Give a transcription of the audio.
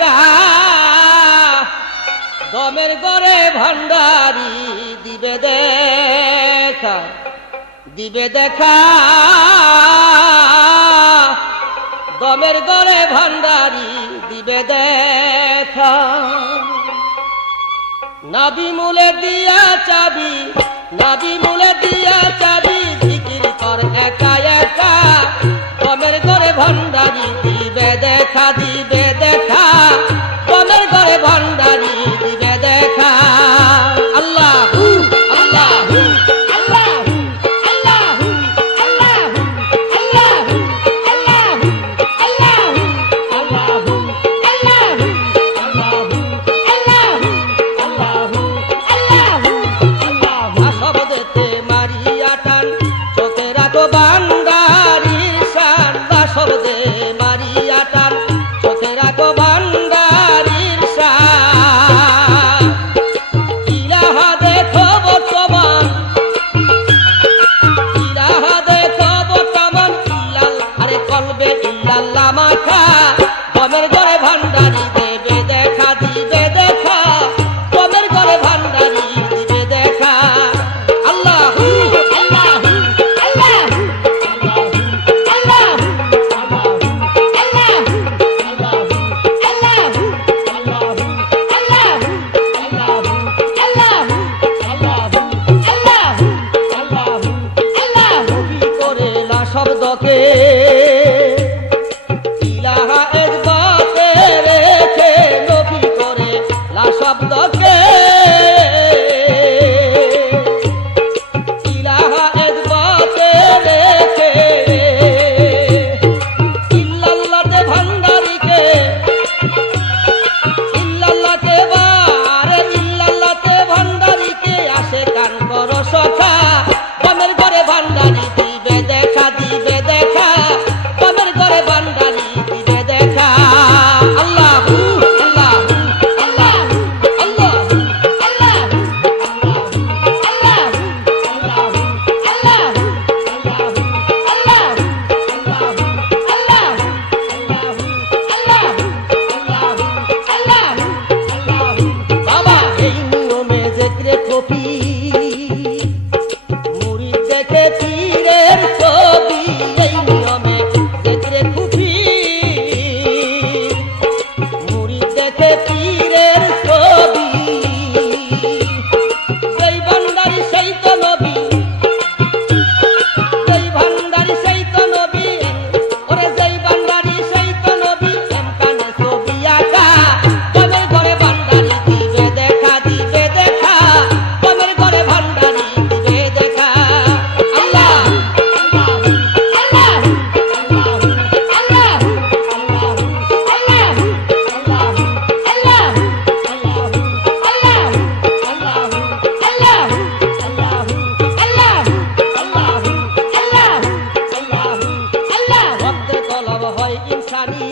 একা দমের গড়ে ভান্ডারি দিবে দেখা দিবে দেখা দমের গড়ে ভান্ডারি দিবে দেখা নাবি মূলে দিয়া চাবি নাবি মূলে দিয়া চাবি জিকির কর একা একা দমের গড়ে ভান্ডারি দিবে দেখা দমের গড়ে ভান্ডারি দিবে দেখা আল্লাহু আল্লাহু আল্লাহু আল্লাহু আল্লাহু আল্লাহু আল্লাহু আল্লাহু আল্লাহু আল্লাহু আল্লাহু আল্লাহু আল্লাহু আল্লাহু শব্দতে মারিয়া টান চোখে রাখো ভান্ডারি শান শব্দে মারিয়া টান চোখে রাখো ভান্ডারির শান ইলাহা দেখো বর্তমান ইলাহা দেখো বর্তমান ইল্লাল আরে কলবে ইল্লাল্লাহ মাখা দমের গড়ে ভান্ডারি দেবে দেখা দমের গড়ে ভান্ডারি দিবে দেখা আল্লাহু আল্লাহু আল্লাহু আল্লাহু শব্দকে ইলাহা একবাতে রেখে নবী করে লা শব্দকে ইলাহা একবাতে রেখে ইল্লাল্লাহতে ভান্ডারিকে ইল্লাল্লাহতে বারে ইল্লাল্লাহতে ভান্ডারিকে আসে কান করো সখা দমের ঘরে ভান্ডারি দিবে দেখা দমের ঘরে ভান্ডারি দিবে দেখা আল্লাহু আল্লাহু আল্লাহু আল্লাহু আল্লাহু আল্লাহু আল্লাহু আল্লাহু আল্লাহু আল্লাহু আল্লাহু আল্লাহু বাবা এই নিয়মে জিকিরে কপি মুরিদ দেখে পীরের ছবি এই নিয়মে জিকিরে কপি মুরিদ দেখে পীরের ছবি যেই ভান্ডারি সেই তো নবী যেই ভান্ডারি সেই তো নবী ওরে যেই ভান্ডারি সেই তো নবী এমকানে ছবি আঁকা দমের ঘরে ভান্ডারি দিবে দেখা দমের ঘরে ভান্ডারি দিবে দেখা আল্লাহু আল্লাহু আল্লাহু আল্লাহু আল্লাহু আল্লাহু আল্লাহু আল্লাহু আল্লাহু আল্লাহু আল্লাহু আল্লাহু আল্লাহু আল্লাহু আল্লাহু আল্লাহু আল্লাহু ভক্তের কলব হয় ইনসানি